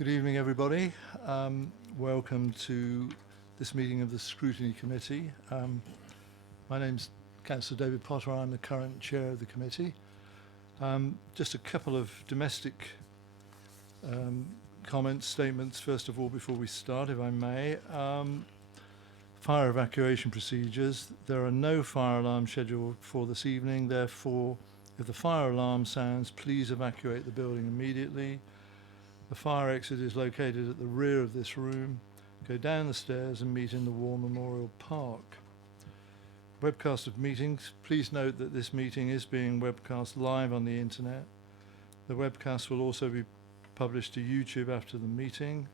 Good evening, everybody. Welcome to this meeting of the Scrutiny Committee. My name's Councillor David Potter. I'm the current chair of the committee. Just a couple of domestic comments, statements, first of all, before we start, if I may. Fire evacuation procedures. There are no fire alarms scheduled for this evening. Therefore, if the fire alarm sounds, please evacuate the building immediately. The fire exit is located at the rear of this room. Go down the stairs and meet in the War Memorial Park. Webcast of meetings. Please note that this meeting is being webcast live on the internet. The webcast will also be published to YouTube after the meeting.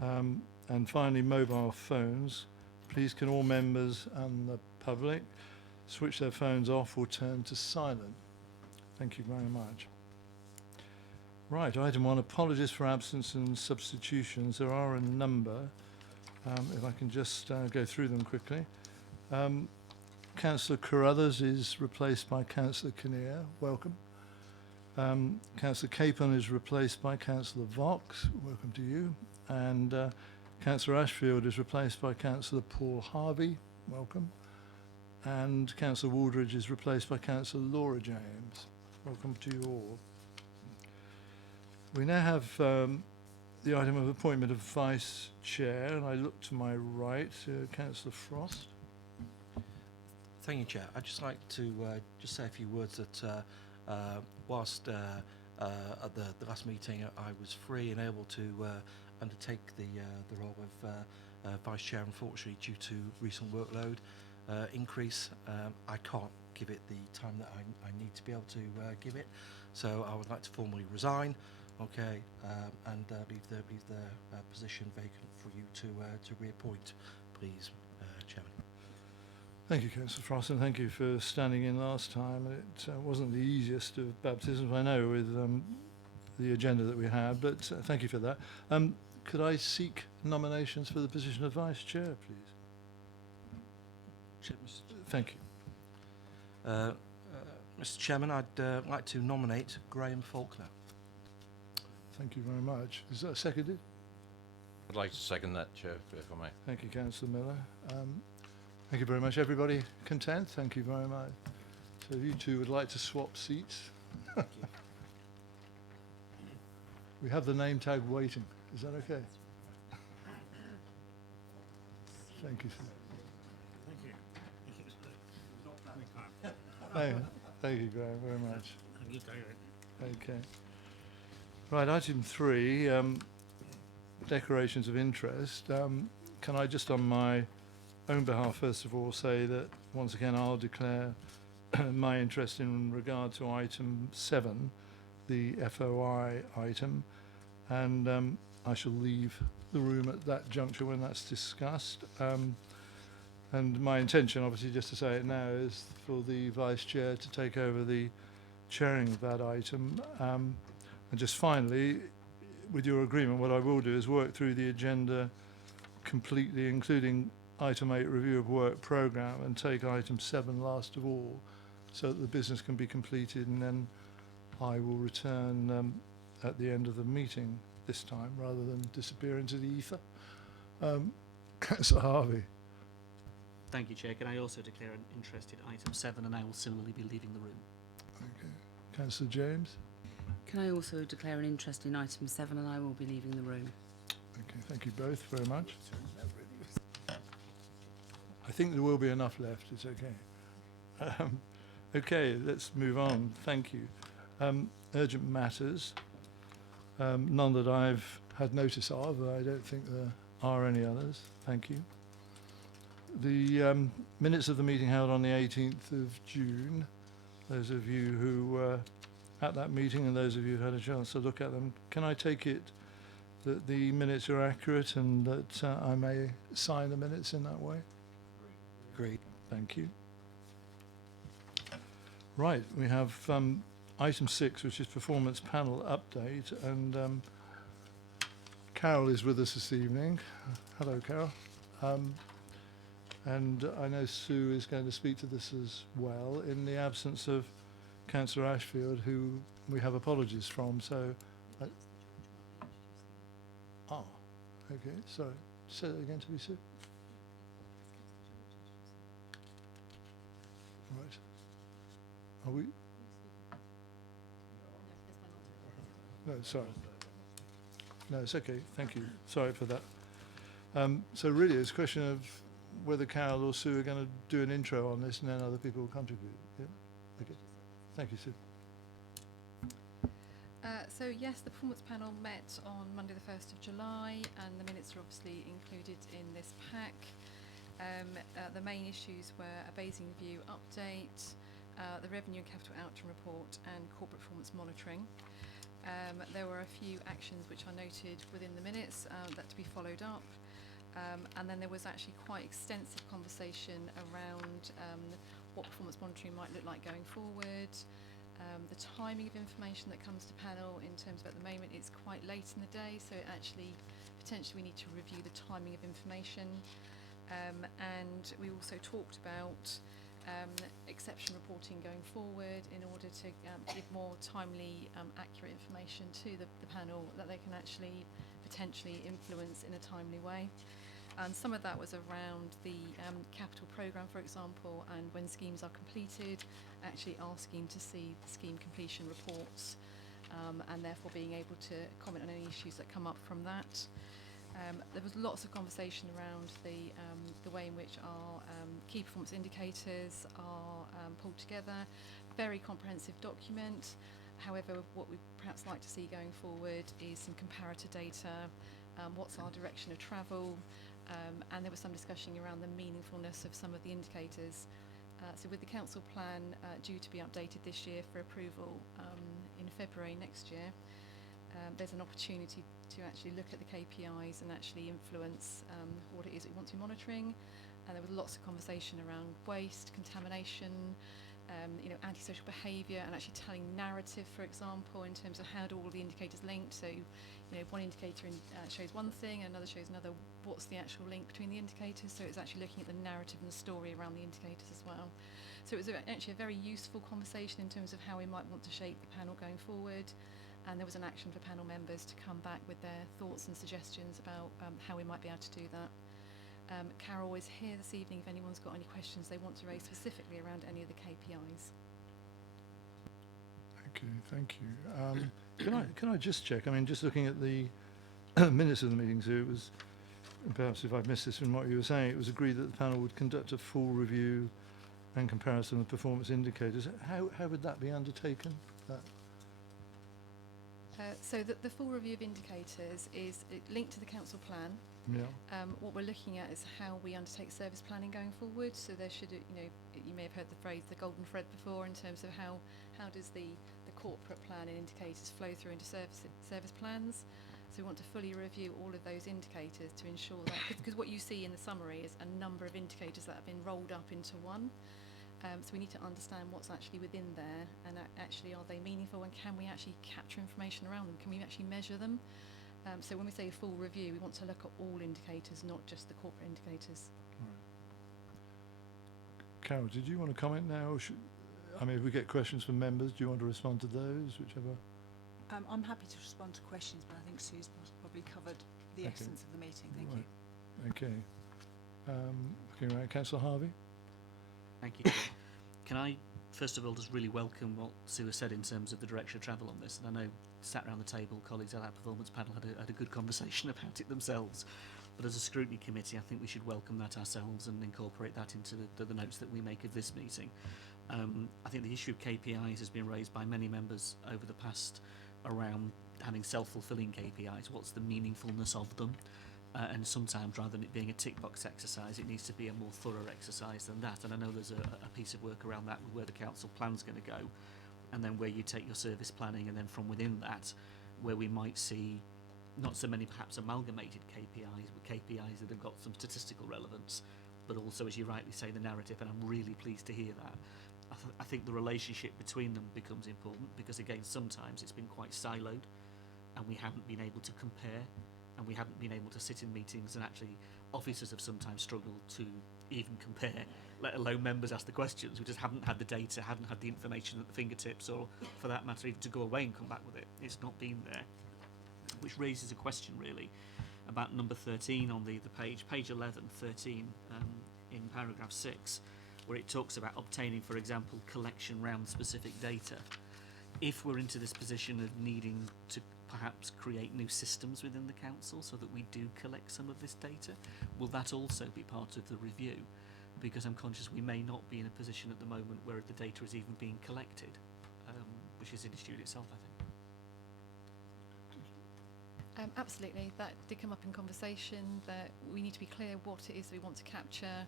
And finally, mobile phones. Please can all members and the public switch their phones off or turn to silent. Thank you very much. Right, item 1, apologies for absence and substitutions. There are a number. If I can just go through them quickly. Councillor Carruthers is replaced by Councillor Kinnear. Welcome. Councillor Capon is replaced by Councillor Vox. Welcome to you. And Councillor Ashfield is replaced by Councillor Paul Harvey. Welcome. And Councillor Waldridge is replaced by Councillor Laura James. Welcome to you all. We now have the item of appointment of Vice Chair, and I look to my right, Councillor Frost. Thank you, Chair. I'd just like to just say a few words that whilst at the last meeting I was free and able to undertake the role of Vice Chair, unfortunately due to recent workload increase, I can't give it the time that I need to be able to give it. So I would like to formally resign. Okay, and leave the position vacant for you to reappoint, please, Chairman. Thank you, Councillor Frost, and thank you for standing in last time. It wasn't the easiest of baptisms, I know, with the agenda that we had, but thank you for that. Could I seek nominations for the position of Vice Chair, please? Thank you. Mr. Chairman, I'd like to nominate Graham Faulkner. Thank you very much. Is that seconded? I'd like to second that, Chair, if I may. Thank you, Councillor Miller. Thank you very much. Everybody content? Thank you very much. So if you two would like to swap seats. Thank you. We have the name tag waiting. Is that okay? Thank you, sir. Thank you. Thank you, Graham, very much. Thank you, David. Okay. Right, item 3, declarations of interest. Can I just on my own behalf, first of all, say that once again I'll declare my interest in regard to item 7, the FOI item, and I shall leave the room at that juncture when that's discussed. And my intention, obviously, just to say it now, is for the Vice Chair to take over the chairing of that item. And just finally, with your agreement, what I will do is work through the agenda completely, including item 8, review of work programme, and take item 7 last of all, so that the business can be completed, and then I will return at the end of the meeting this time, rather than disappear into the ether. Councillor Harvey. Thank you, Chair. Can I also declare an interest in item 7, and I will similarly be leaving the room. Okay. Councillor James. Can I also declare an interest in item 7, and I will be leaving the room. Okay, thank you both very much. I think there will be enough left, it's okay. Okay, let's move on, thank you. Urgent matters, none that I've had notice of, I don't think there are any others, thank you. The minutes of the meeting held on the 18th of June, those of you who were at that meeting and those of you who had a chance to look at them, can I take it that the minutes are accurate and that I may sign the minutes in that way? Great, thank you. Right, we have item 6, which is performance panel update, and Carol is with us this evening. Hello, Carol. And I know Sue is going to speak to this as well, in the absence of Councillor Ashfield, who we have apologies from. So Okay, sorry. Say that again to be Sue. Right. Are we? No, sorry. No, it's okay. Thank you. Sorry for that. So really, it's a question of whether Carol or Sue are going to do an intro on this, and then other people will contribute. Yeah. Okay. Thank you, Sue. So yes, the performance panel met on Monday the 1st of July, and the minutes are obviously included in this pack. The main issues were a Basing Review update, the Revenue and Capital Outcome Report, and corporate performance monitoring. There were a few actions which are noted within the minutes that to be followed up. And then there was actually quite extensive conversation around what performance monitoring might look like going forward, the timing of information that comes to panel in terms of at the moment it's quite late in the day, so actually potentially we need to review the timing of information. And we also talked about exception reporting going forward in order to give more timely, accurate information to the panel that they can actually potentially influence in a timely way. And some of that was around the capital programme, for example, and when schemes are completed, actually asking to see the scheme completion reports, and therefore being able to comment on any issues that come up from that. There was lots of conversation around the way in which our key performance indicators are pulled together. Very comprehensive document. However, what we'd perhaps like to see going forward is some comparator data, what's our direction of travel, and there was some discussion around the meaningfulness of some of the indicators. So with the council plan due to be updated this year for approval in February next year, there's an opportunity to actually look at the KPIs and actually influence what it is we want to be monitoring. And there was lots of conversation around waste, contamination, antisocial behaviour, and actually telling narrative, for example, in terms of how do all the indicators link. So, one indicator shows one thing, and another shows another. What's the actual link between the indicators? So it's actually looking at the narrative and the story around the indicators as well. So it was actually a very useful conversation in terms of how we might want to shape the panel going forward. And there was an action for panel members to come back with their thoughts and suggestions about how we might be able to do that. Carol is here this evening if anyone's got any questions they want to raise specifically around any of the KPIs. Okay, thank you. Can I just check? I mean, just looking at the minutes of the meeting, so it was, perhaps if I've missed this from what you were saying, it was agreed that the panel would conduct a full review and comparison of performance indicators. How would that be undertaken? So the full review of indicators is linked to the council plan. Yeah. What we're looking at is how we undertake service planning going forward. So there should, you may have heard the phrase the golden thread before in terms of how does the corporate plan and indicators flow through into service plans. So we want to fully review all of those indicators to ensure that, because what you see in the summary is a number of indicators that have been rolled up into one. So we need to understand what's actually within there, and actually are they meaningful, and can we actually capture information around them? Can we actually measure them? So when we say full review, we want to look at all indicators, not just the corporate indicators. Right. Carol, did you want to comment now? Or if we get questions from members, do you want to respond to those, whichever? I'm happy to respond to questions, but I think Sue's probably covered the essence of the meeting. Thank you. Okay. Looking around, Councillor Harvey. Thank you, Chair. Can I, first of all, just really welcome what Sue has said in terms of the direction of travel on this. And I know, sat around the table, colleagues at that performance panel had a good conversation about it themselves. But as a scrutiny committee, I think we should welcome that ourselves and incorporate that into the notes that we make of this meeting. I think the issue of KPIs has been raised by many members over the past around having self-fulfilling KPIs. What's the meaningfulness of them? And sometimes, rather than it being a tick box exercise, it needs to be a more thorough exercise than that. And I know there's a piece of work around that with where the council plan's going to go, and then where you take your service planning, and then from within that, where we might see not so many perhaps amalgamated KPIs, but KPIs that have got some statistical relevance, but also, as you rightly say, the narrative. And I'm really pleased to hear that. I think the relationship between them becomes important, because again, sometimes it's been quite siloed, and we haven't been able to compare. And we haven't been able to sit in meetings, and actually officers have sometimes struggled to even compare, let alone members ask the questions. We just haven't had the data, haven't had the information at the fingertips, or for that matter even to go away and come back with it. It's not been there, which raises a question really. about number 13 on the page, page 11, 13, in paragraph 6, where it talks about obtaining, for example, collection round specific data. If we're into this position of needing to perhaps create new systems within the council so that we do collect some of this data, will that also be part of the review? Because I'm conscious we may not be in a position at the moment where the data is even being collected, which is an issue in itself, I think. Absolutely, that did come up in conversation, that we need to be clear what it is we want to capture.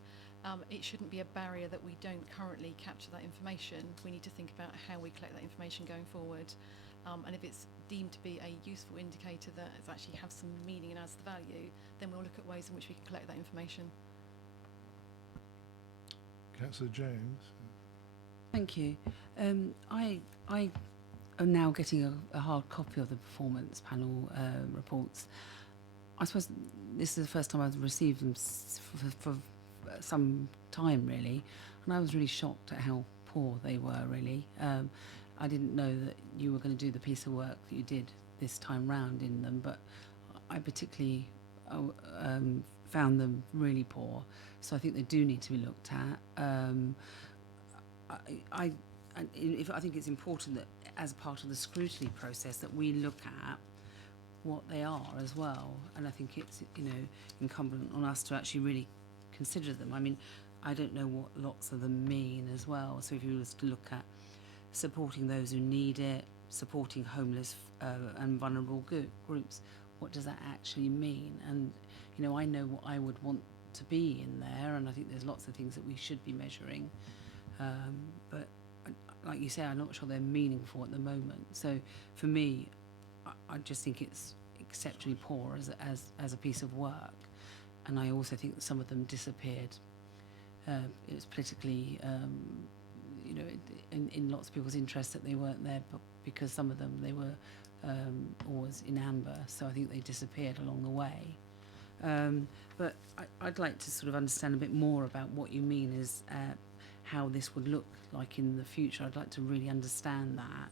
It shouldn't be a barrier that we don't currently capture that information. We need to think about how we collect that information going forward. And if it's deemed to be a useful indicator that it actually has some meaning and adds the value, then we'll look at ways in which we can collect that information. Councillor James. Thank you. I am now getting a hard copy of the performance panel reports. I suppose this is the first time I've received them for some time, really, and I was really shocked at how poor they were, really. I didn't know that you were going to do the piece of work that you did this time round in them, but I particularly found them really poor, so I think they do need to be looked at. I think it's important that as part of the scrutiny process that we look at what they are as well, and I think it's incumbent on us to actually really consider them. I mean, I don't know what lots of them mean as well, so if you was to look at supporting those who need it, supporting homeless and vulnerable groups, what does that actually mean? And I know what I would want to be in there, and I think there's lots of things that we should be measuring, but like you say, I'm not sure they're meaningful at the moment. So for me, I just think it's exceptionally poor as a piece of work, and I also think that some of them disappeared. It was politically, in lots of people's interest that they weren't there, but because some of them they were always in amber, so I think they disappeared along the way. But I'd like to sort of understand a bit more about what you mean is how this would look like in the future. I'd like to really understand that.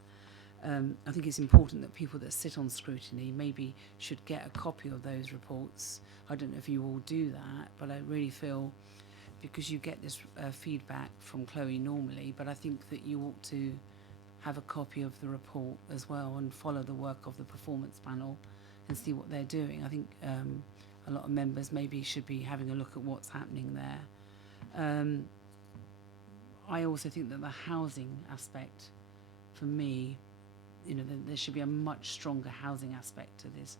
I think it's important that people that sit on scrutiny maybe should get a copy of those reports. I don't know if you all do that, but I really feel, because you get this feedback from Chloe normally, but I think that you ought to have a copy of the report as well and follow the work of the performance panel and see what they're doing. I think a lot of members maybe should be having a look at what's happening there. I also think that the housing aspect, for me, there should be a much stronger housing aspect to this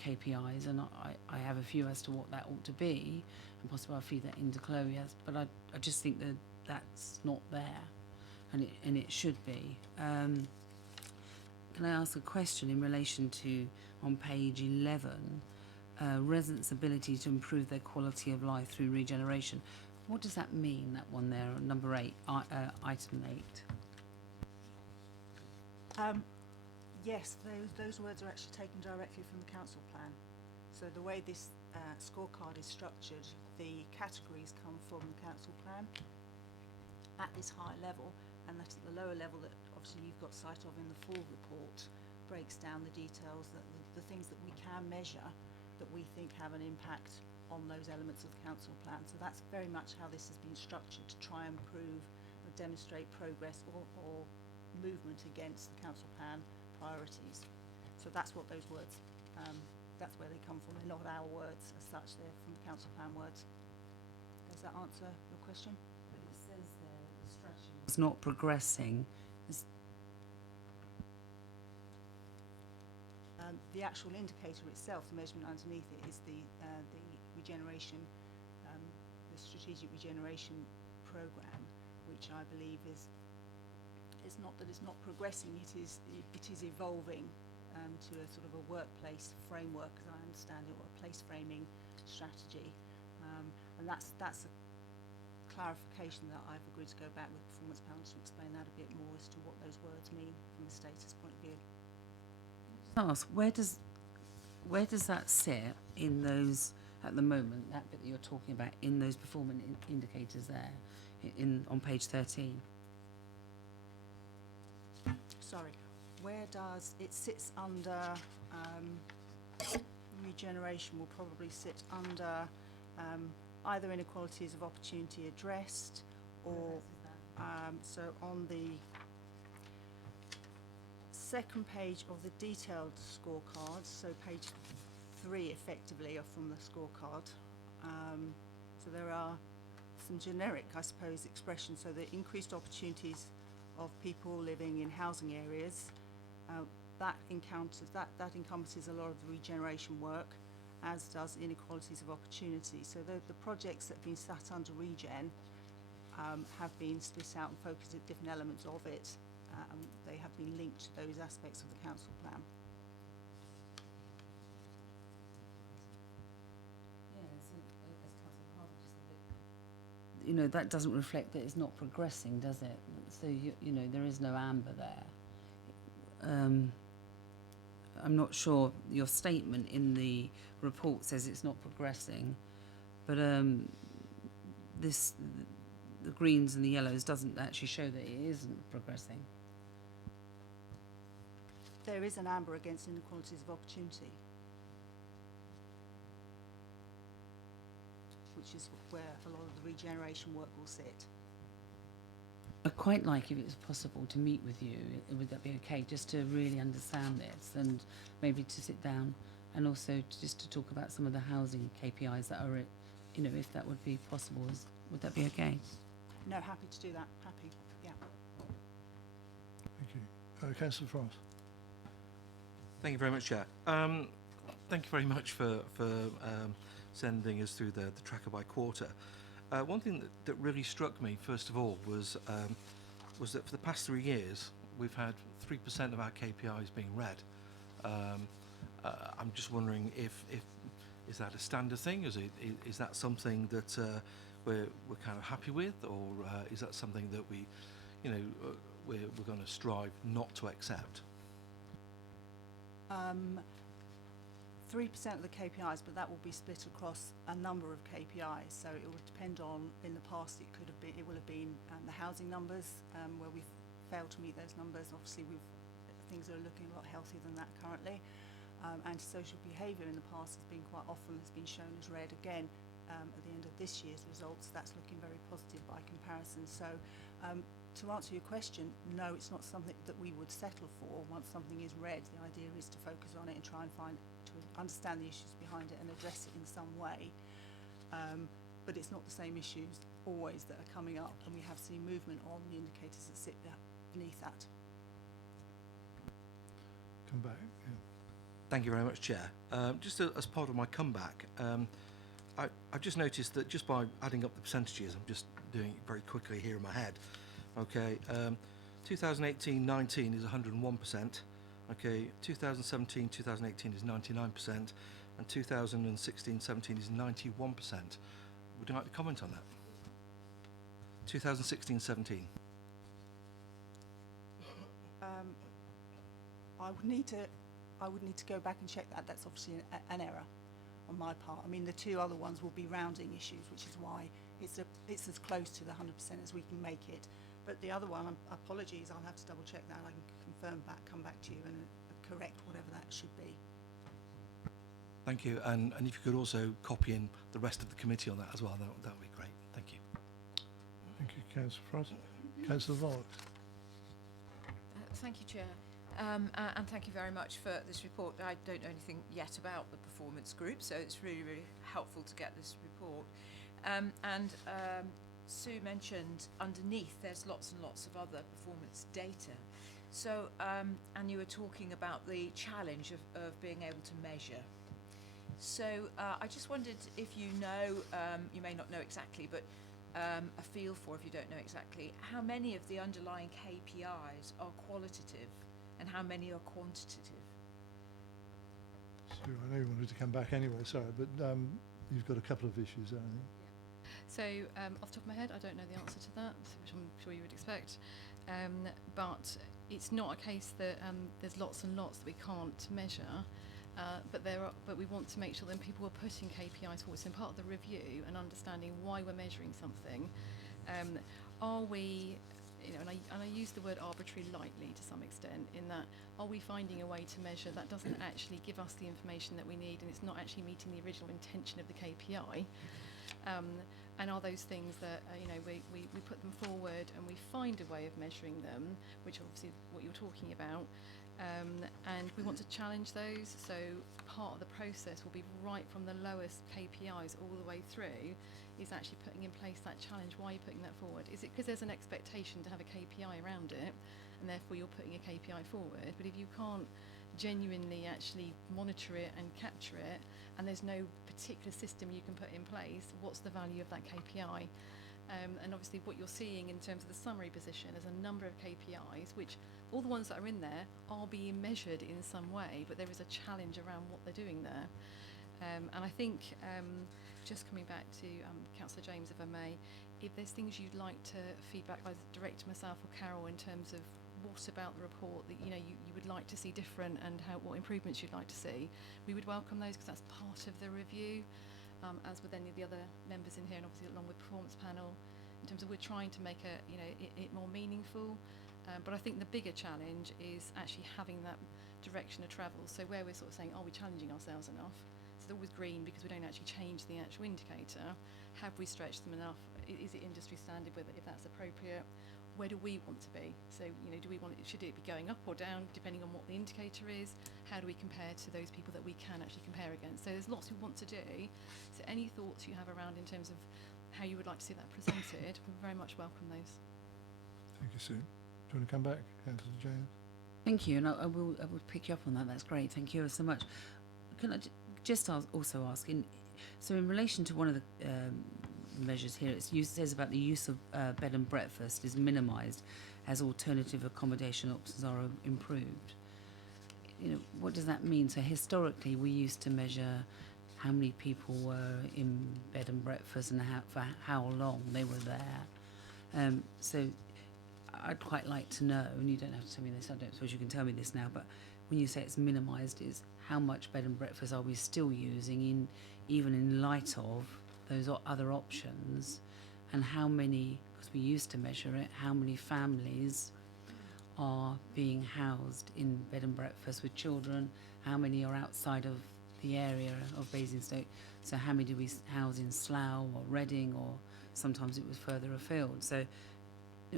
KPIs, and I have a few as to what that ought to be, and possibly I'll feed that into Chloe, but I just think that that's not there, and it should be. Can I ask a question in relation to, on page 11, residents' ability to improve their quality of life through regeneration? What does that mean, that one there, number 8, item 8? Yes, those words are actually taken directly from the council plan. So the way this scorecard is structured, the categories come from the council plan at this high level, and that at the lower level that obviously you've got sight of in the full report breaks down the details, that the things that we can measure that we think have an impact on those elements of the council plan. So that's very much how this has been structured, to try and prove or demonstrate progress or movement against the council plan priorities. So that's what those words, that's where they come from. They're not our words as such, they're from the council plan words. Does that answer your question? But it says there that the strategy was not progressing. The actual indicator itself, the measurement underneath it, is the regeneration, the strategic regeneration programme, which I believe is not that it's not progressing, it is evolving to a sort of a workplace framework, as I understand it, or a place framing strategy, and that's a clarification that I've agreed to go back with the performance panel to explain that a bit more as to what those words mean from the status point of view. Ask, where does that sit in those, at the moment, that bit that you're talking about, in those performance indicators there, on page 13? Sorry, where does it sits under regeneration will probably sit under either inequalities of opportunity addressed, or so on the second page of the detailed scorecards, so page 3 effectively are from the scorecard. So there are some generic, I suppose, expressions. So the increased opportunities of people living in housing areas, that encompasses a lot of the regeneration work, as does inequalities of opportunity. So the projects that have been sat under regen have been split out and focused at different elements of it. They have been linked to those aspects of the council plan. You know, that doesn't reflect that it's not progressing, does it? So, you know, there is no amber there. I'm not sure your statement in the report says it's not progressing, but the greens and the yellows doesn't actually show that it isn't progressing. There is an amber against inequalities of opportunity, which is where a lot of the regeneration work will sit. I'd quite like, if it was possible, to meet with you. Would that be okay? Just to really understand this, and maybe to sit down, and also just to talk about some of the housing KPIs that are, you know, if that would be possible. Would that be okay? No, happy to do that. Happy, yeah. Thank you. Councillor Frost. Thank you very much, Chair. Thank you very much for sending us through the tracker by quarter. One thing that really struck me, first of all, was that for the past 3 years, we've had 3% of our KPIs being read. I'm just wondering if is that a standard thing? Is that something that we're kind of happy with, or is that something that we, you know, we're going to strive not to accept? 3% of the KPIs, but that will be split across a number of KPIs. So it will depend on, in the past, it will have been the housing numbers, where we've failed to meet those numbers. Obviously, things are looking a lot healthier than that currently. Antisocial behaviour in the past has been quite often shown as red. Again, at the end of this year's results, that's looking very positive by comparison. So to answer your question, no, it's not something that we would settle for. Once something is red, the idea is to focus on it and try and understand the issues behind it and address it in some way. But it's not the same issues always that are coming up, and we have seen movement on the indicators that sit beneath that. Come back. Yeah. Thank you very much, Chair. Just as part of my comeback, I've just noticed that just by adding up the percentages, I'm just doing it very quickly here in my head. Okay, 2018-19 is 101%. Okay, 2017-2018 is 99%, and 2016-17 is 91%. Would you like to comment on that? 2016-17. I would need to go back and check that. That's obviously an error on my part. I mean, the two other ones will be rounding issues, which is why it's as close to the 100% as we can make it. But the other one, apologies, I'll have to double check that. I can confirm back, come back to you and correct whatever that should be. Thank you, and if you could also copy in the rest of the committee on that as well, that would be great. Thank you. Thank you, Councillor Frost. Councillor Vogt. Thank you, Chair. And thank you very much for this report. I don't know anything yet about the performance group, so it's really, really helpful to get this report. Sue mentioned underneath there's lots and lots of other performance data. So, and you were talking about the challenge of being able to measure. So I just wondered if you know, you may not know exactly, but a feel for, if you don't know exactly, how many of the underlying KPIs are qualitative and how many are quantitative? Sue, I know you wanted to come back anyway, sorry, but you've got a couple of issues there, I think. So off the top of my head, I don't know the answer to that, which I'm sure you would expect. But it's not a case that there's lots and lots that we can't measure. But we want to make sure that people are putting KPIs forward. So in part of the review and understanding why we're measuring something, are we and I use the word arbitrary lightly to some extent, in that, are we finding a way to measure that doesn't actually give us the information that we need, and it's not actually meeting the original intention of the KPI? And are those things that, we put them forward and we find a way of measuring them, which obviously what you're talking about, and we want to challenge those. So part of the process will be right from the lowest KPIs all the way through, is actually putting in place that challenge. Why are you putting that forward? Is it because there's an expectation to have a KPI around it, and therefore you're putting a KPI forward? But if you can't genuinely actually monitor it and capture it, and there's no particular system you can put in place, what's the value of that KPI? And obviously what you're seeing in terms of the summary position is a number of KPIs, which all the ones that are in there are being measured in some way, but there is a challenge around what they're doing there. And I think, just coming back to Councillor James, if I may, if there's things you'd like to feedback either direct to myself or Carol in terms of what about the report that you would like to see different, and what improvements you'd like to see, we would welcome those, because that's part of the review, as with any of the other members in here, and obviously along with performance panel, in terms of we're trying to make it more meaningful. But I think the bigger challenge is actually having that direction of travel. So where we're sort of saying, are we challenging ourselves enough? So they're always green because we don't actually change the actual indicator. Have we stretched them enough? Is it industry standard, whether if that's appropriate? Where do we want to be? So, do we want should it be going up or down, depending on what the indicator is? How do we compare to those people that we can actually compare against? So there's lots we want to do. So any thoughts you have around in terms of how you would like to see that presented, we very much welcome those. Thank you, Sue. Do you want to come back, Councillor James? Thank you, and I will pick you up on that. That's great. Thank you so much. Can I just also ask, in relation to one of the measures here, it says about the use of bed and breakfast is minimised as alternative accommodation options are improved. What does that mean? So historically, we used to measure how many people were in bed and breakfast and for how long they were there. So I'd quite like to know, and you don't have to tell me this, I don't suppose you can tell me this now, but when you say it's minimised, is how much bed and breakfast are we still using, even in light of those other options, and how many, because we used to measure it, how many families are being housed in bed and breakfast with children, how many are outside of the area of Basingstoke, so how many do we house in Slough or Reading, or sometimes it was further afield. So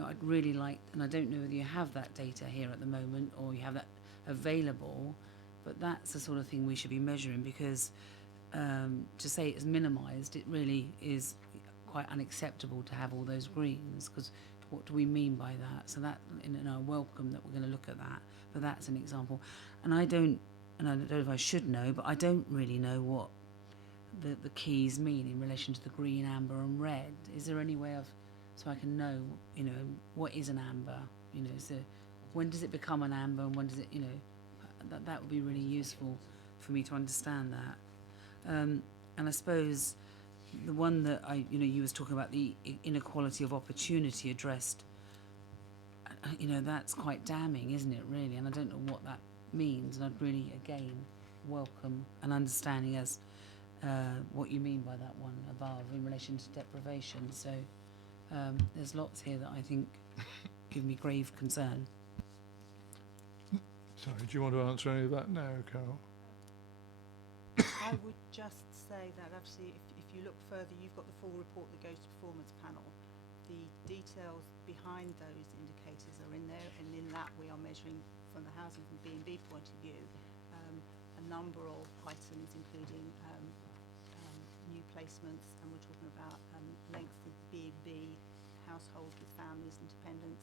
I'd really like, and I don't know whether you have that data here at the moment or you have that available, but that's the sort of thing we should be measuring, because to say it's minimised, it really is quite unacceptable to have all those greens, because what do we mean by that? So that, I welcome that we're going to look at that, but that's an example. And I don't know if I should know, but I don't really know what the keys mean in relation to the green, amber and red. Is there any way of, so I can know, what is an amber? So when does it become an amber, and when does it, that would be really useful for me to understand that. And I suppose the one that you was talking about, the inequality of opportunity addressed, that's quite damning, isn't it, really? And I don't know what that means, and I'd really, again, welcome an understanding as what you mean by that one above in relation to deprivation. So there's lots here that I think give me grave concern. Sorry, do you want to answer any of that now, Carol? I would just say that obviously if you look further, you've got the full report that goes to performance panel. The details behind those indicators are in there, and in that we are measuring from the housing from B&B point of view a number of items, including new placements, and we're talking about length of B&B, households with families and dependents,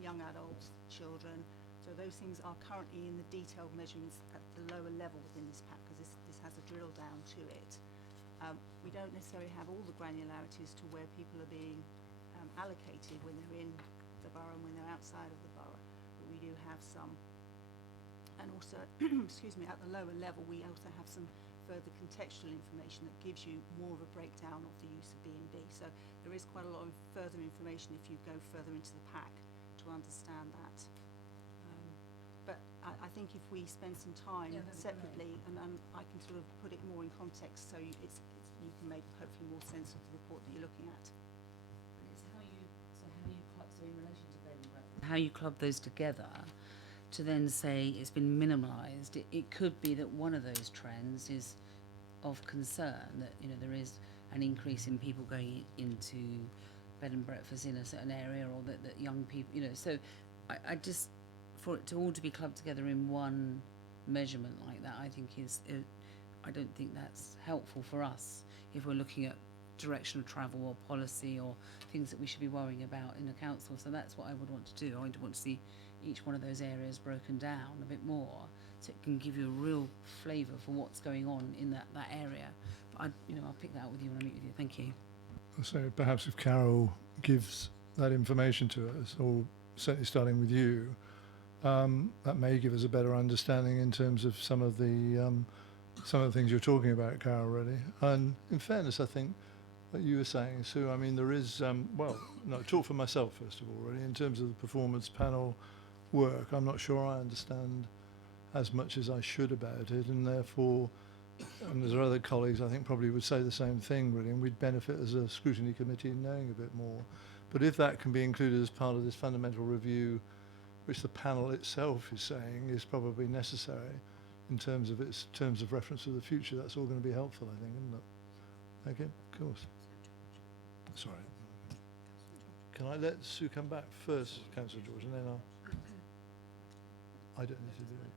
young adults, children. So those things are currently in the detailed measurements at the lower level within this pack, because this has a drill down to it. We don't necessarily have all the granularities to where people are being allocated when they're in the borough and when they're outside of the borough, but we do have some. And also, excuse me, at the lower level, we also have some further contextual information that gives you more of a breakdown of the use of B&B. So there is quite a lot of further information if you go further into the pack to understand that. But I think if we spend some time separately, and I can sort of put it more in context, so you can make hopefully more sense of the report that you're looking at. It's how you how you club those together to then say it's been minimalised. It could be that one of those trends is of concern, that there is an increase in people going into bed and breakfast in a certain area, or that young people, so I just, for it to all to be clubbed together in one measurement like that, I think I don't think that's helpful for us if we're looking at direction of travel or policy or things that we should be worrying about in the council. So that's what I would want to do. I would want to see each one of those areas broken down a bit more, so it can give you a real flavour for what's going on in that area. But I'll pick that up with you when I meet with you. Thank you. So perhaps if Carol gives that information to us, or certainly starting with you, that may give us a better understanding in terms of some of the things you're talking about, Carol, really. And in fairness, I think what you were saying, Sue, I mean, there is, talk for myself, first of all, really, in terms of the performance panel work. I'm not sure I understand as much as I should about it, and therefore, and there's other colleagues I think probably would say the same thing, really, and we'd benefit as a scrutiny committee in knowing a bit more. But if that can be included as part of this fundamental review, which the panel itself is saying is probably necessary in terms of its terms of reference for the future, that's all going to be helpful, I think, isn't it? Okay, of course. Sorry. Can I let Sue come back first, Councillor George, and then I don't need to do it.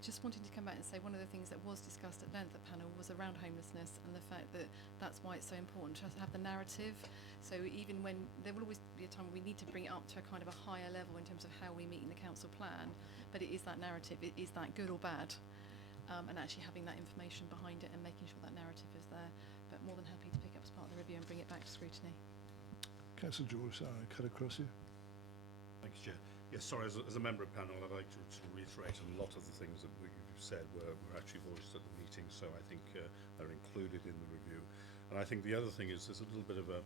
Just wanting to come back and say one of the things that was discussed at length at the panel was around homelessness, and the fact that that's why it's so important to have the narrative. So even when there will always be a time when we need to bring it up to a kind of a higher level in terms of how we meet in the council plan, but it is that narrative, is that good or bad, and actually having that information behind it and making sure that narrative is there. But more than happy to pick up as part of the review and bring it back to scrutiny. Councillor George, sorry, I cut across you. Thanks, Chair. Yes, sorry, as a member of panel, I'd like to reiterate a lot of the things that we've said were actually voiced at the meeting, so I think are included in the review. And I think the other thing is there's a little bit of a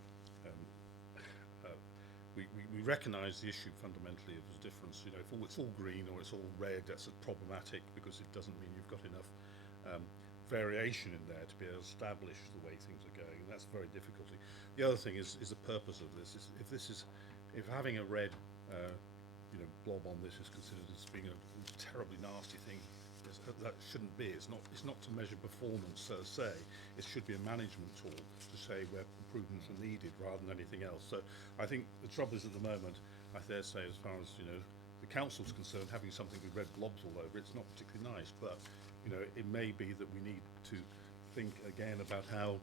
we recognise the issue fundamentally of the difference. If it's all green or it's all red, that's problematic, because it doesn't mean you've got enough variation in there to be able to establish the way things are going, and that's very difficult. The other thing is the purpose of this. If having a red blob on this is considered as being a terribly nasty thing, that shouldn't be. It's not to measure performance per se. It should be a management tool to say where improvements are needed rather than anything else. So I think the trouble is, at the moment, I dare say, as far as the council's concerned, having something with red blobs all over it's not particularly nice. But it may be that we need to think again about how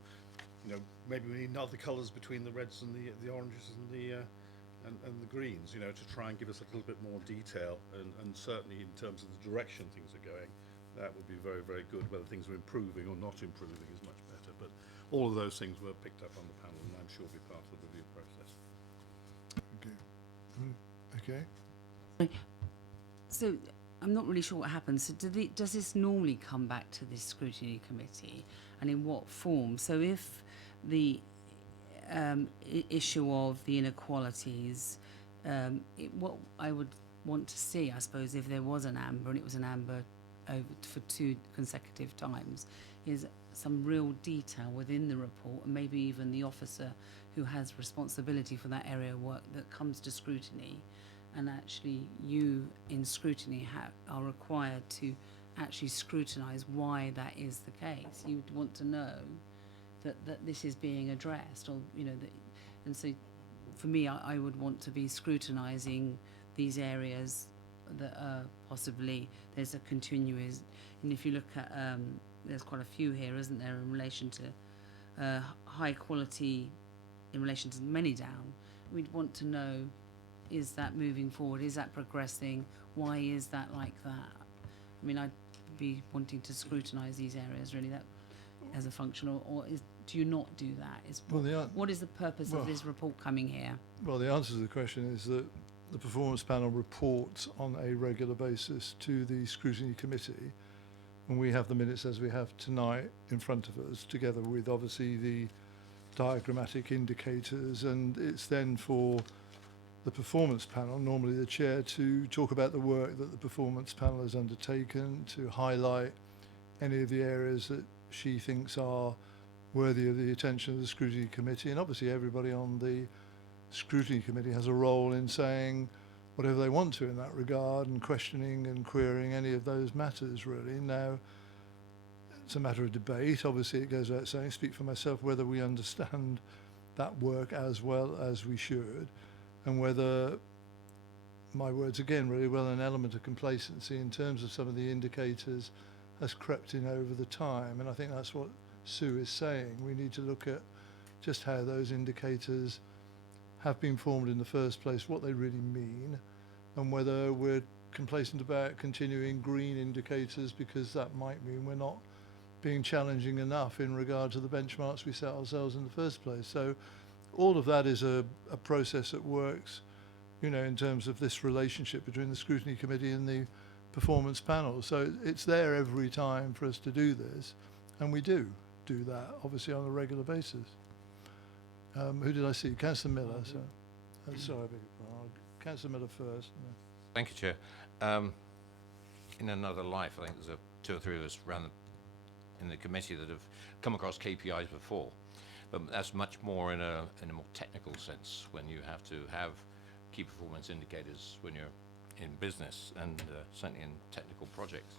maybe we need other colours between the reds and the oranges and the greens, to try and give us a little bit more detail, and certainly in terms of the direction things are going, that would be very, very good. Whether things are improving or not improving is much better, but all of those things were picked up on the panel, and I'm sure will be part of the review process. Okay. So I'm not really sure what happens. So does this normally come back to this scrutiny committee, and in what form? So if the issue of the inequalities, what I would want to see, I suppose, if there was an amber, and it was an amber for 2 consecutive times, is some real detail within the report, and maybe even the officer who has responsibility for that area of work that comes to scrutiny, and actually you in scrutiny are required to actually scrutinise why that is the case. You would want to know that this is being addressed, or and so for me, I would want to be scrutinising these areas that are possibly there's a continuous, and if you look at there's quite a few here, isn't there, in relation to high quality, in relation to many down. We'd want to know, is that moving forward, is that progressing, why is that like that? I mean, I'd be wanting to scrutinise these areas really, that as a function, or do you not do that? What is the purpose of this report coming here? Well, the answer to the question is that the performance panel reports on a regular basis to the scrutiny committee, and we have the minutes as we have tonight in front of us, together with obviously the diagrammatic indicators, and it's then for the performance panel, normally the chair, to talk about the work that the performance panel has undertaken, to highlight any of the areas that she thinks are worthy of the attention of the scrutiny committee, and obviously everybody on the Scrutiny Committee has a role in saying whatever they want to in that regard and questioning and querying any of those matters, really. Now, it's a matter of debate. Obviously, it goes without saying, speak for myself, whether we understand that work as well as we should, and whether, my words again, really, whether an element of complacency in terms of some of the indicators has crept in over the time. And I think that's what Sue is saying. We need to look at just how those indicators have been formed in the first place, what they really mean, and whether we're complacent about continuing green indicators because that might mean we're not being challenging enough in regard to the benchmarks we set ourselves in the first place. So all of that is a process that works, you know, in terms of this relationship between the Scrutiny Committee and the performance panel. So it's there every time for us to do this, and we do that, obviously, on a regular basis. Who did I see? Councillor Miller. So, sorry, I beg your pardon. Councillor Miller first. Thank you, Chair. In another life, I think there's two or three of us in the committee that have come across KPIs before, but that's much more in a more technical sense when you have to have key performance indicators when you're in business and certainly in technical projects.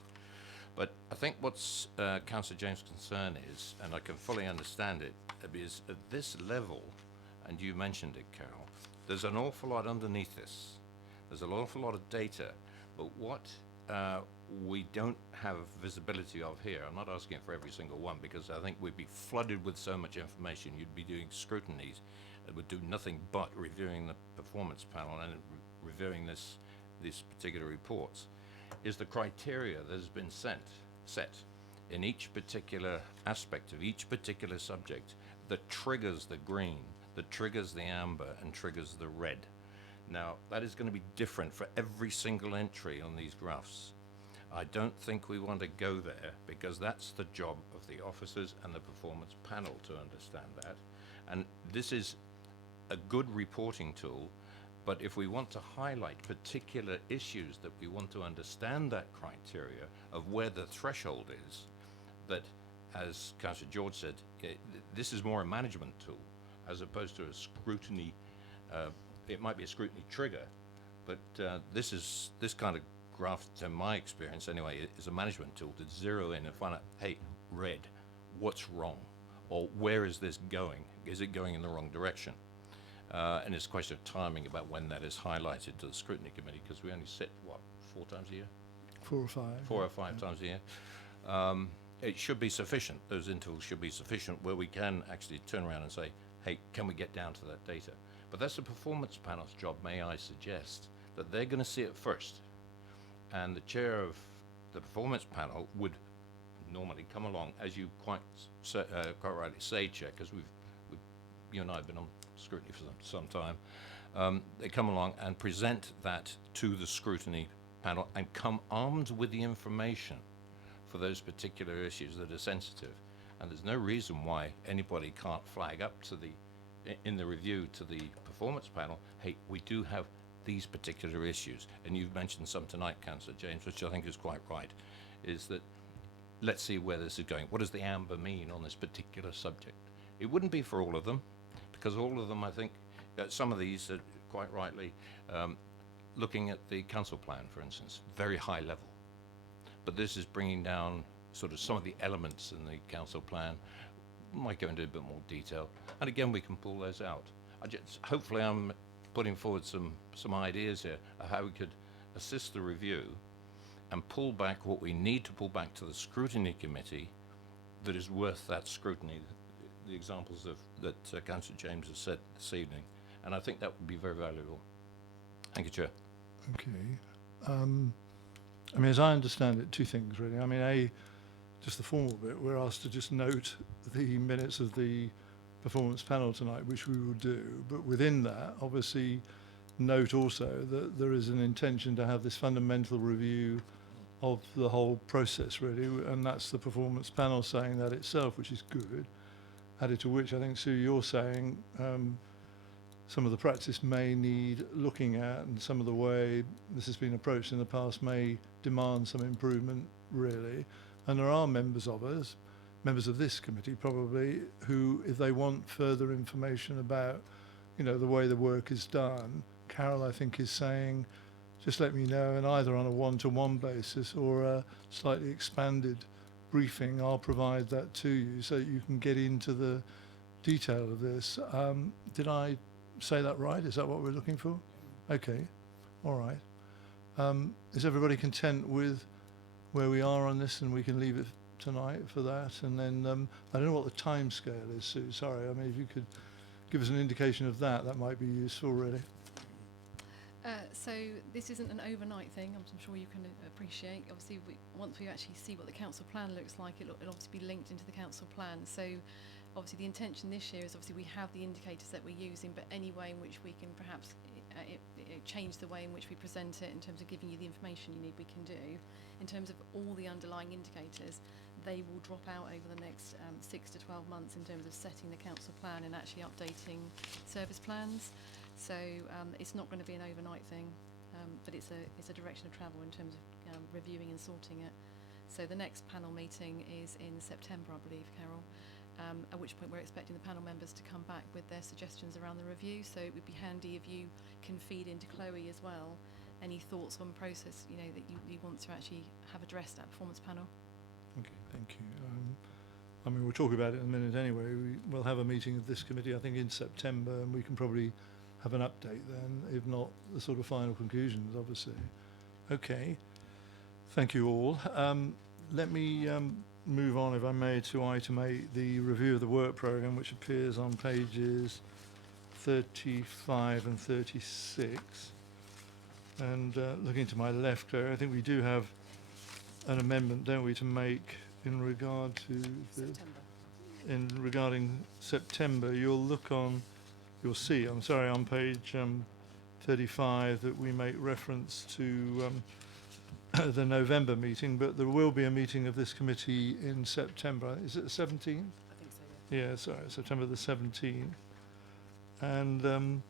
But I think what's Councillor James' concern is, and I can fully understand it, is at this level, and you mentioned it, Carol, there's an awful lot underneath this. There's an awful lot of data, but what we don't have visibility of here, I'm not asking for every single one because I think we'd be flooded with so much information. You'd be doing scrutinies that would do nothing but reviewing the performance panel and reviewing these particular reports, is the criteria that has been set in each particular aspect of each particular subject that triggers the green, that triggers the amber, and triggers the red. Now, that is going to be different for every single entry on these graphs. I don't think we want to go there because that's the job of the officers and the performance panel to understand that. And this is a good reporting tool, but if we want to highlight particular issues that we want to understand that criteria of where the threshold is, that, as Councillor George said, this is more a management tool as opposed to a scrutiny. It might be a scrutiny trigger, but this kind of graph, to my experience anyway, is a management tool to zero in and find out, hey, red, what's wrong? Or where is this going? Is it going in the wrong direction? And it's a question of timing about when that is highlighted to the Scrutiny Committee, because we only sit, what, 4 times a year? 4 or 5. 4 or 5 times a year. It should be sufficient. Those intervals should be sufficient where we can actually turn around and say, hey, can we get down to that data? But that's the performance panel's job, may I suggest, that they're going to see it first. And the chair of the performance panel would normally come along, as you quite rightly say, Chair, because you and I have been on scrutiny for some time. They come along and present that to the scrutiny panel and come armed with the information for those particular issues that are sensitive. And there's no reason why anybody can't flag up to in the review to the performance panel, hey, we do have these particular issues. And you've mentioned some tonight, Councillor James, which I think is quite right, is that let's see where this is going. What does the amber mean on this particular subject? It wouldn't be for all of them, because all of them, I think, some of these are quite rightly looking at the council plan, for instance, very high level. But this is bringing down sort of some of the elements in the council plan, might go into a bit more detail. And again, we can pull those out. Hopefully I'm putting forward some ideas here of how we could assist the review and pull back what we need to pull back to the Scrutiny Committee that is worth that scrutiny, the examples that Councillor James has said this evening. And I think that would be very valuable. Thank you, Chair. Okay. I mean, as I understand it, 2 things really. I mean, just the formal bit, we're asked to just note the minutes of the performance panel tonight, which we will do. But within that, obviously, note also that there is an intention to have this fundamental review of the whole process, really, and that's the performance panel saying that itself, which is good. Added to which, I think, Sue, you're saying some of the practice may need looking at, and some of the way this has been approached in the past may demand some improvement, really. And there are members of this committee probably, who, if they want further information about you know, the way the work is done. Carol, I think, is saying, just let me know, and either on a one-to-one basis or a slightly expanded briefing, I'll provide that to you so that you can get into the detail of this. Did I say that right? Is that what we're looking for? Okay, all right. Is everybody content with where we are on this, and we can leave it tonight for that? And then I don't know what the time scale is, Sue. Sorry. I mean, if you could give us an indication of that, that might be useful, really. So this isn't an overnight thing, I'm sure you can appreciate. Obviously, once we actually see what the council plan looks like, it'll obviously be linked into the council plan. So obviously the intention this year is obviously we have the indicators that we're using, but any way in which we can perhaps change the way in which we present it in terms of giving you the information you need, we can do. In terms of all the underlying indicators, they will drop out over the next 6 to 12 months in terms of setting the council plan and actually updating service plans. So it's not going to be an overnight thing, but it's a direction of travel in terms of reviewing and sorting it. So the next panel meeting is in September, I believe, Carol, at which point we're expecting the panel members to come back with their suggestions around the review. So it would be handy if you can feed into Chloe as well any thoughts on the process, you know, that you want to actually have addressed at performance panel. Okay, thank you. I mean, we'll talk about it in a minute anyway. We'll have a meeting of this committee, I think, in September, and we can probably have an update then, if not the sort of final conclusions, obviously. Okay, thank you all. Let me move on, if I may, to item 8, the review of the work programme, which appears on pages 35 and 36. And looking to my left, Claire, I think we do have an amendment, don't we, to make in regard to regarding September. You'll see, I'm sorry, on page 35 that we make reference to the November meeting, but there will be a meeting of this committee in September. Is it the 17th? I think so, yeah. Yeah, sorry, September the 17th. And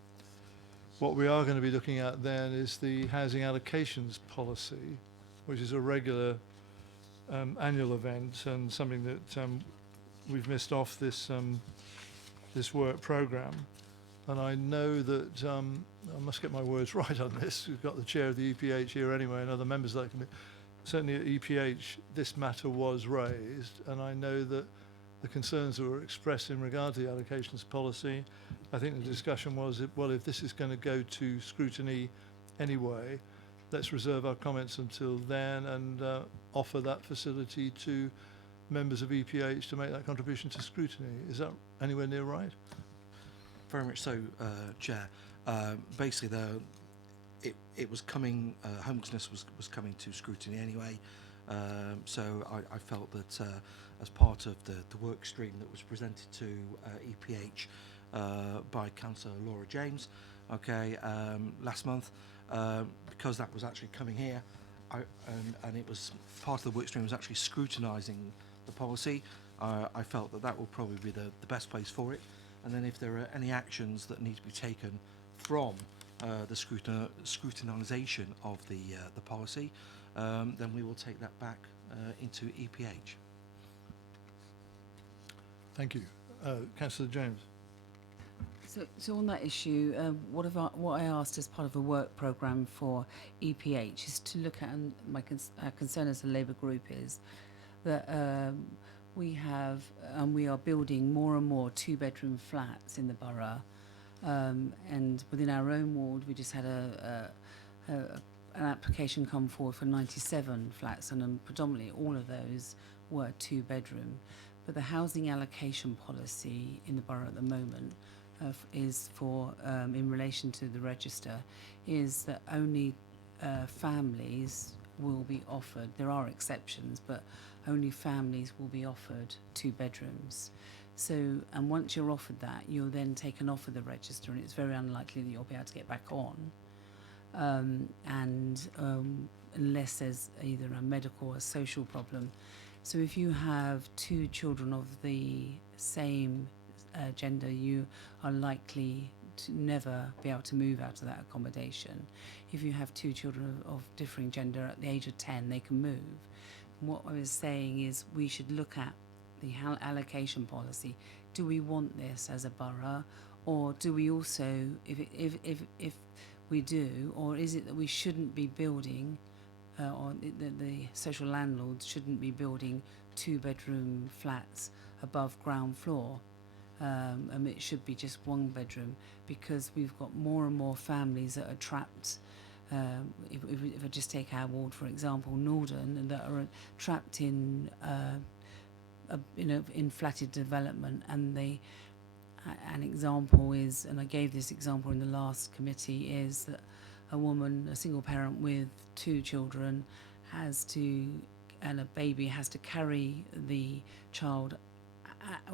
what we are going to be looking at then is the housing allocations policy, which is a regular annual event and something that we've missed off this work programme. And I know that I must get my words right on this. We've got the chair of the EPH here anyway, and other members of that committee. Certainly at EPH, this matter was raised, and I know that the concerns that were expressed in regard to the allocations policy, I think the discussion was, well, if this is going to go to scrutiny anyway, let's reserve our comments until then and offer that facility to members of EPH to make that contribution to scrutiny. Is that anywhere near right? Very much so, Chair. Basically, it was coming, homelessness was coming to scrutiny anyway. So I felt that as part of the work stream that was presented to EPH by Councillor Laura James, okay, last month, because that was actually coming here, and it was part of the work stream was actually scrutinising the policy. I felt that that would probably be the best place for it. And then if there are any actions that need to be taken from the scrutinisation of the policy, then we will take that back into EPH. Thank you. Councillor James. So on that issue, what I asked as part of a work programme for EPH is to look at, and our concern as a Labour group is that we are building more and more 2-bedroom flats in the borough, and within our own ward we just had an application come forward for 97 flats, and predominantly all of those were 2-bedroom. But the housing allocation policy in the borough at the moment is for, in relation to the register, is that only families will be offered. There are exceptions, but only families will be offered 2 bedrooms. So, and once you're offered that, you're then taken off of the register, and it's very unlikely that you'll be able to get back on. Unless there's either a medical or a social problem. So if you have 2 children of the same gender, you are likely to never be able to move out of that accommodation. If you have 2 children of differing gender at the age of 10, they can move. And what I was saying is we should look at the allocation policy. Do we want this as a borough, or do we also, if we do, or is it that we shouldn't be building, or the social landlords shouldn't be building 2-bedroom flats above ground floor, and it should be just 1 bedroom, because we've got more and more families that are trapped. If I just take our ward for example, Norden, and that are trapped in in flatted development, and an example is, and I gave this example in the last committee, is that a woman, a single parent with 2 children, and a baby, has to carry the child,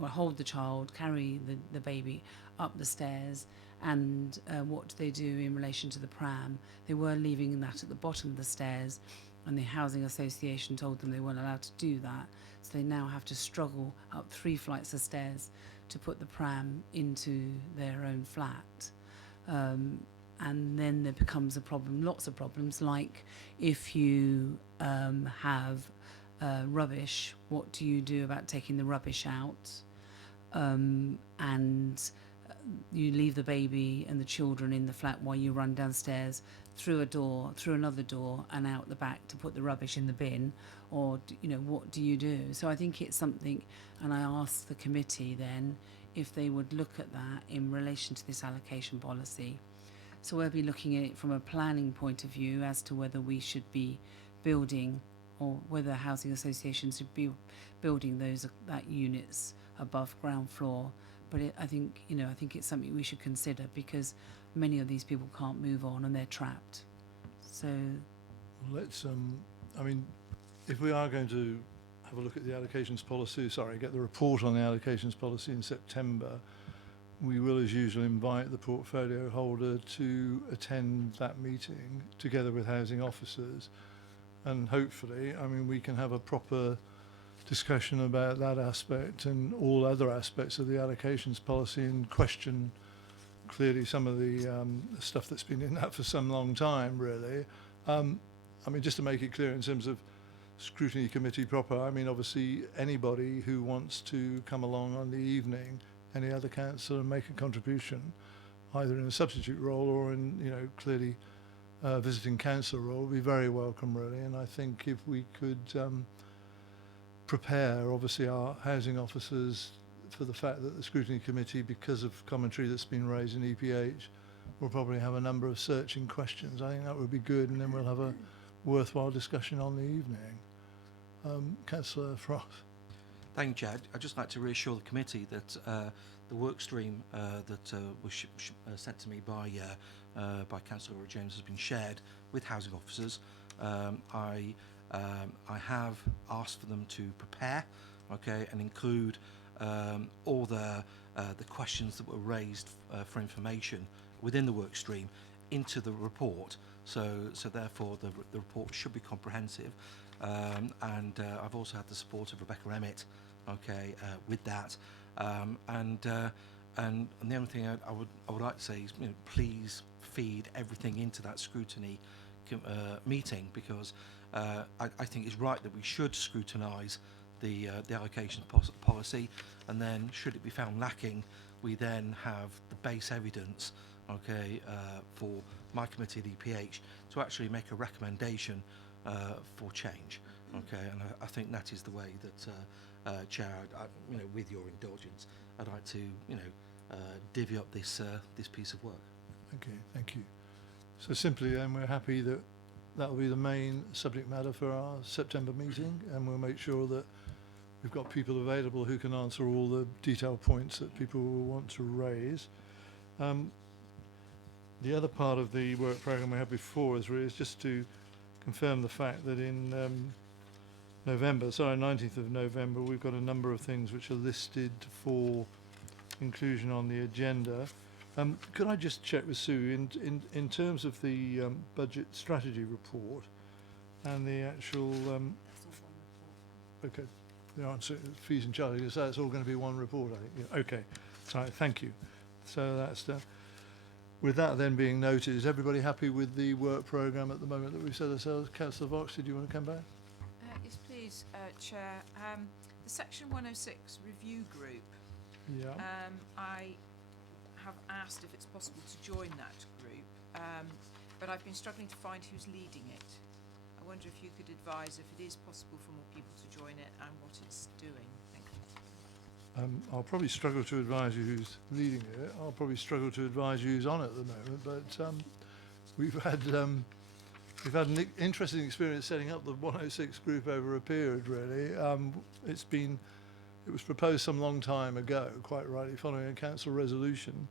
or hold the child, carry the baby up the stairs. And what do they do in relation to the pram? They were leaving that at the bottom of the stairs, and the housing association told them they weren't allowed to do that. So they now have to struggle up 3 flights of stairs to put the pram into their own flat. And then there becomes a problem, lots of problems, like if you have rubbish, what do you do about taking the rubbish out? And you leave the baby and the children in the flat while you run downstairs through a door, through another door, and out the back to put the rubbish in the bin, or what do you do? So I think it's something, and I asked the committee then if they would look at that in relation to this allocation policy. So we'll be looking at it from a planning point of view as to whether we should be building, or whether housing associations should be building that units above ground floor. But I think it's something we should consider, because many of these people can't move on and they're trapped. So Let's, I mean, if we are going to have a look at the allocations policy, get the report on the allocations policy in September, we will, as usual, invite the portfolio holder to attend that meeting together with housing officers. And hopefully, we can have a proper discussion about that aspect and all other aspects of the allocations policy, and question clearly some of the stuff that's been in that for some long time, really. Just to make it clear in terms of scrutiny committee proper, obviously anybody who wants to come along on the evening, any other councillor, and make a contribution, either in a substitute role or in, clearly visiting councillor role, would be very welcome, really. And I think if we could prepare, obviously, our housing officers for the fact that the scrutiny committee, because of commentary that's been raised in EPH, will probably have a number of searching questions. I think that would be good, and then we'll have a worthwhile discussion on the evening. Councillor Frost. Thank you, Chair. I'd just like to reassure the committee that the work stream that was sent to me by Councillor James has been shared with housing officers. I have asked for them to prepare, and include all the questions that were raised for information within the work stream into the report. So therefore the report should be comprehensive. And I've also had the support of Rebecca Emmett, with that. And the only thing I would like to say is, please feed everything into that scrutiny meeting, because I think it's right that we should scrutinise the allocation policy, and then should it be found lacking, we then have the base evidence, for my committee at EPH to actually make a recommendation for change, and I think that is the way that, Chair, with your indulgence, I'd like to, divvy up this piece of work. Okay, thank you. So simply then, we're happy that that will be the main subject matter for our September meeting, and we'll make sure that we've got people available who can answer all the detailed points that people will want to raise. The other part of the work programme we had before is just to confirm the fact that in 19th of November, we've got a number of things which are listed for inclusion on the agenda. Could I just check with Sue, in terms of the budget strategy report and the actual... okay, the answer, fees and charges, that's all going to be one report, I think. Yeah, okay, right, thank you. So that's done. With that then being noted, is everybody happy with the work programme at the moment that we've set ourselves? Councillor Vox, did you want to come back? Yes, please, Chair. The Section 106 review group, Yeah. I have asked if it's possible to join that group, but I've been struggling to find who's leading it. I wonder if you could advise if it is possible for more people to join it and what it's doing. Thank you. I'll probably struggle to advise you who's leading it. I'll probably struggle to advise you who's on at the moment. But we've had an interesting experience setting up the 106 group over a period. Really, it was proposed some long time ago, quite rightly, following a council resolution.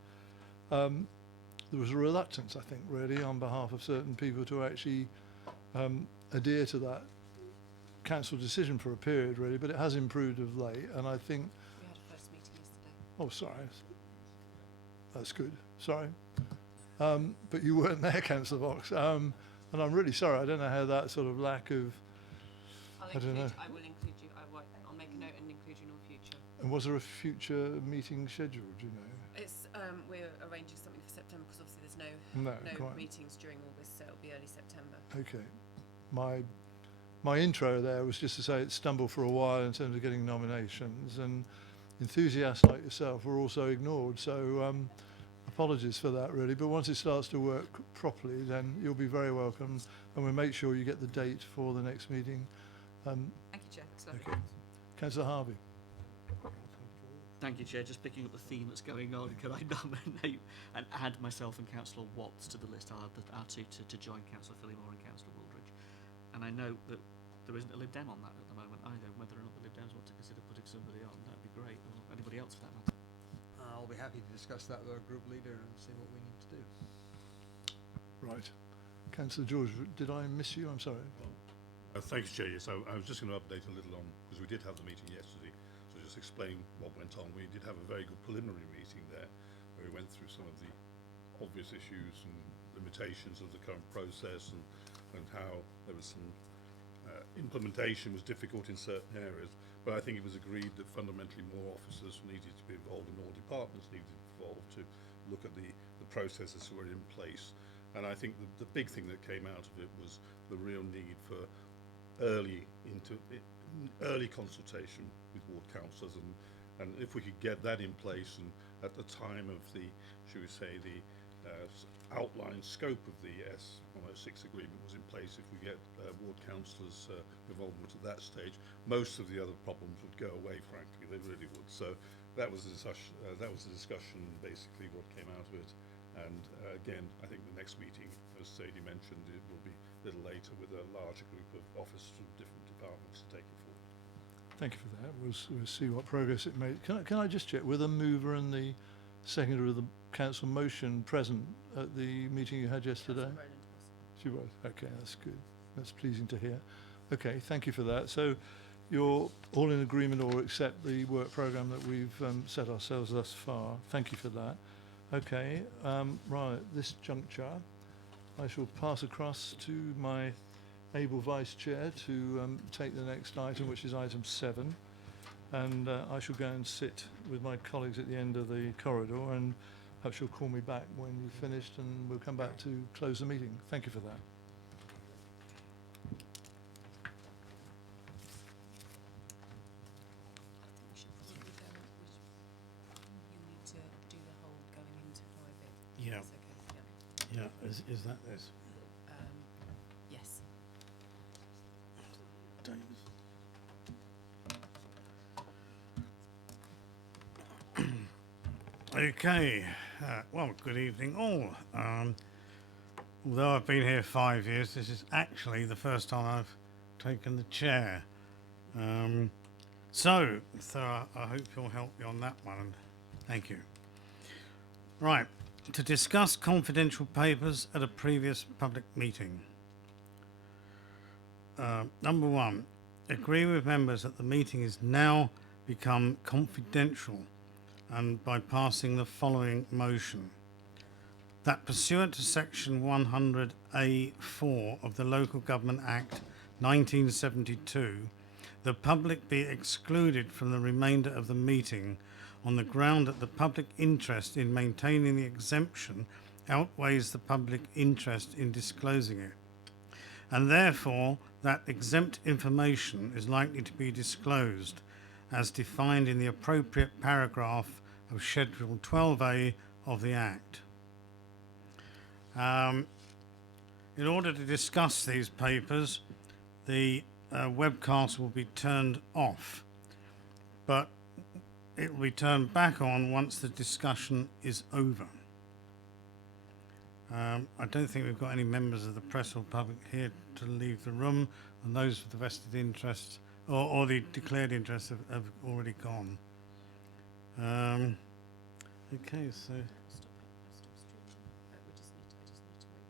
There was a reluctance, I think, really, on behalf of certain people to actually adhere to that council decision for a period, really. But it has improved of late, and I think. We had a first meeting yesterday. Oh, sorry. That's good. Sorry. But you weren't there, Councillor Vox. And I'm really sorry. I don't know how that sort of lack of. I don't know. I will include you. I'll make a note and include you in all future. And was there a future meeting scheduled? Do you know? It's we're arranging something for September because obviously there's No, no quite. meetings during August, so it'll be early September. Okay. My intro there was just to say it stumbled for a while in terms of getting nominations, and enthusiasts like yourself were also ignored. So apologies for that, really. But once it starts to work properly, then you'll be very welcome, and we'll make sure you get the date for the next meeting. Thank you, Chair. That's lovely. Okay. Councillor Harvey. Thank you, Chair. Just picking up the theme that's going on, can I nominate and add myself and Councillor Watts to the list? I'll add our two to join Councillor Phillimore and Councillor Wooldridge. And I know that there isn't a Lib Dem on that at the moment either. Whether or not the Lib Dems want to consider putting somebody on, that'd be great, or anybody else for that matter. I'll be happy to discuss that with our group leader and see what we need to do. Right. Councillor George, did I miss you? I'm sorry. Thanks, Chair. Yes, I was just going to update a little on, because we did have the meeting yesterday, so just explain what went on. We did have a very good preliminary meeting there, where we went through some of the obvious issues and limitations of the current process, and how there was some implementation was difficult in certain areas. But I think it was agreed that fundamentally more officers needed to be involved, and more departments needed to be involved to look at the processes that were in place. And I think the big thing that came out of it was the real need for early consultation with ward councillors, and if we could get that in place, and at the time of the, should we say, the outlined scope of the S106 agreement was in place, if we get ward councillors' involvement at that stage, most of the other problems would go away, frankly, they really would. So that was the discussion, basically what came out of it. And again, I think the next meeting, as Sadie mentioned, it will be a little later with a larger group of officers from different departments to take it forward. Thank you for that. We'll see what progress it made. Can I just check, were the mover and the seconder of the council motion present at the meeting you had yesterday? Councillor Rowland was. She was. Okay, that's good. That's pleasing to hear. Okay, thank you for that. So you're all in agreement or accept the work programme that we've set ourselves thus far. Thank you for that. Okay, right, at this juncture, I shall pass across to my able vice chair to take the next item, which is item 7. And I shall go and sit with my colleagues at the end of the corridor, and perhaps you'll call me back when you've finished, and we'll come back to close the meeting. Thank you for that. I think we should probably go, you need to do the whole going into private. Yeah. That's okay, yeah. Yeah, is that this? Yes. Okay, well, good evening all. Although I've been here 5 years, this is actually the first time I've taken the chair. So I hope you'll help me on that one. Thank you. Right, to discuss confidential papers at a previous public meeting. Number 1, agree with members that the meeting is now become confidential, and by passing the following motion. That pursuant to section 100A(4) of the Local Government Act 1972, the public be excluded from the remainder of the meeting on the ground that the public interest in maintaining the exemption outweighs the public interest in disclosing it, and therefore that exempt information is likely to be disclosed as defined in the appropriate paragraph of Schedule 12A of the Act. In order to discuss these papers, the webcast will be turned off, but it will be turned back on once the discussion is over. I don't think we've got any members of the press or public here to leave the room, and those with the vested interest or the declared interest have already gone. Okay, so Stop streaming. I just need to wait for it to come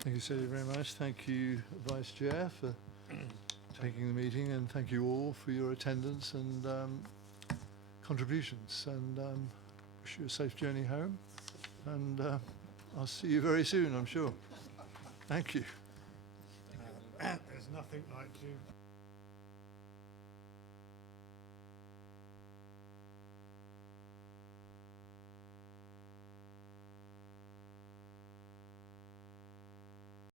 Thank you, Celia, very much. Thank you, Vice Chair, for taking the meeting, and thank you all for your attendance and contributions. And wish you a safe journey home. And I'll see you very soon, I'm sure. Thank you. there's nothing like to